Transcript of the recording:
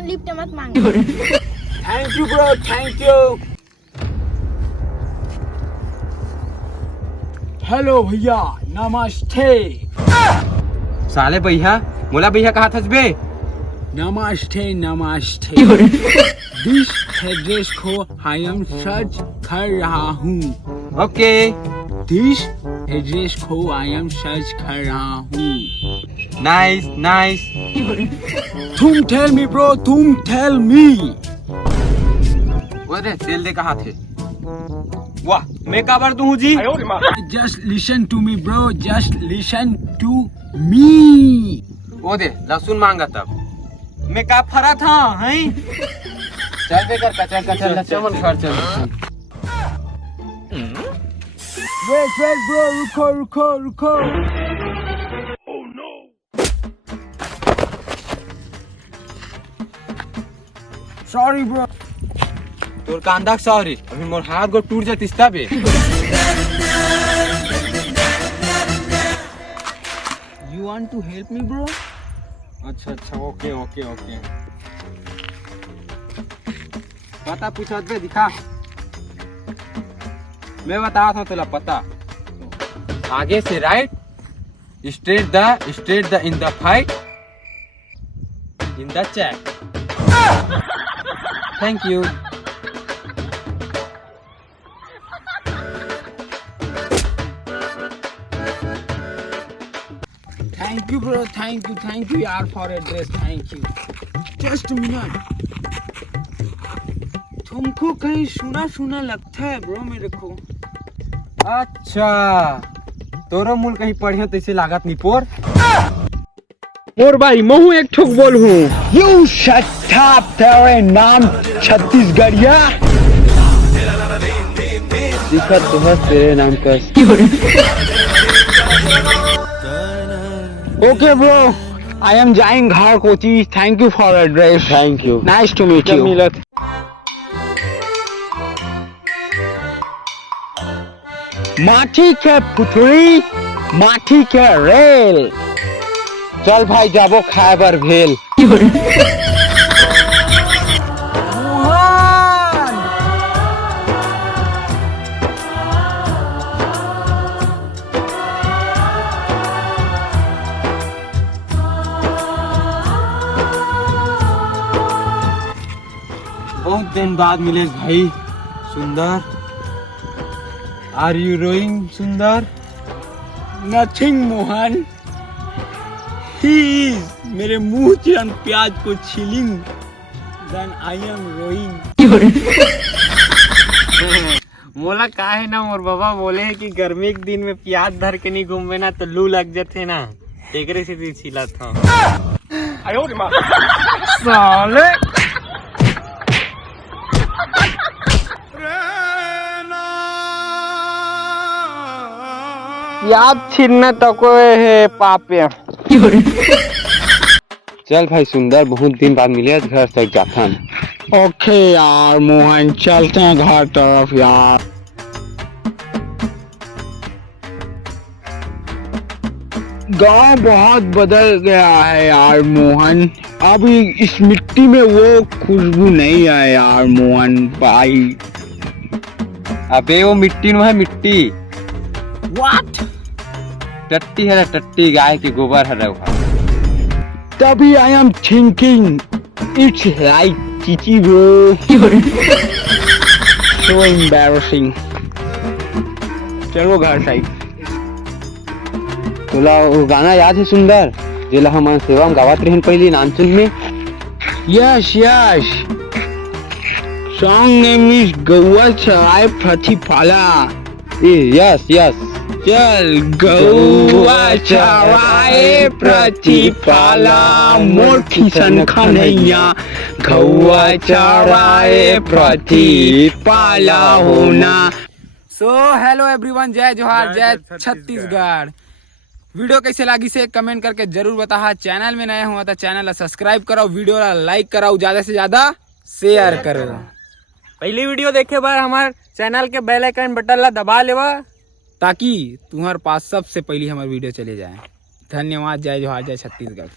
ऐसा लिफ्ट मत मांगो। Thank you bro, thank you. Hello भैया, नमस्ते। साले भैया, बोला भैया कहाँ था बे? नमस्ते नमस्ते। दिस एड्रेस को आई एम सर्च कर रहा हूँ। ओके। दिस एड्रेस को आई एम सर्च कर रहा हूँ। Nice nice. तुम टेल मी ब्रो, तुम टेल मी। वो दे तेल दे कहाँ थे? वाह, मैं काबर दूँ जी? Just listen to me bro, just listen to me. वो दे लहसुन मांगा तब मैं का फरा था हैं? चल बेकर कचरा कचरा चमन घर चल। वेट वेट ब्रो, रुको रुको रुको। Oh no. Sorry bro. तोर कांदा सॉरी, अभी मोर हाथ गो टूट जातिस तबे। You want to help me bro? अच्छा अच्छा, ओके ओके ओके। पता पूछत बे, दिखा। मैं बता था तुला पता। आगे से right, straight the in the fight in the chat. Thank you. Thank you bro, thank you यार for address, thank you. Just a minute. तुमको कहीं सुना सुना लगता है ब्रो मेरे को। अच्छा, तोरो मूल कहीं पढ़ियो तैसे लागत नहीं पोर। और भाई महू एक ठोक बोल हूँ। You shut up, तेरे नाम छत्तीसगढ़िया। दिक्कत तो है तेरे नाम का। Okay bro, I am Jain Ghar Kochi. Thank you for address. Thank you. Nice to meet you. मिलत। माटी के पुतली, माटी के रेल। चल भाई जाबो खाए बर भेल। बहुत दिन बाद मिले भाई सुंदर। आर यू रोइंग सुंदर? Nothing मोहन। He is मेरे मुंह चिरन प्याज को छीलिंग। Then I am rowing. मोला का है ना, मोर बाबा बोले है कि गर्मी के दिन में प्याज धर के नहीं घूमे ना तो लू लग जाते ना, एकरे से छिला था। साले। याद छीनना तो कोई है पाप है। चल भाई सुंदर, बहुत दिन बाद मिले, घर तक जाता। ओके यार मोहन, चलते हैं घर तरफ यार। गांव बहुत बदल गया है यार मोहन। अभी इस मिट्टी में वो खुशबू नहीं है यार मोहन भाई। अबे वो मिट्टी नो है, मिट्टी। What? टट्टी है, टट्टी गाय के गोबर है रहा। तभी I am thinking it's like chichi bro. So embarrassing. चलो घर साइड। तोला वो गाना याद है सुंदर, जेला हम सेवा में गावत रहन पहले नानचन में? Yes, yes. Song name is गौआ चराए प्रतिफला। Yes yes. चल गौआ चराए प्रतिफला, मोर किसन खनैया गौआ चराए प्रतिफला होना। सो हेलो एवरीवन, जय जोहार, जय छत्तीसगढ़। वीडियो कैसे लगी से कमेंट करके जरूर बता। चैनल में नया हुआ तो चैनल सब्सक्राइब करो, वीडियो लाइक करो, ज्यादा से ज्यादा शेयर करो। पहली वीडियो देखे बार हमारे चैनल के बेल आइकन बटन ला दबा लेवा, ताकि तुम्हारे पास सबसे पहले हमारी वीडियो चले जाए। धन्यवाद। जय जोहार, जय छत्तीसगढ़।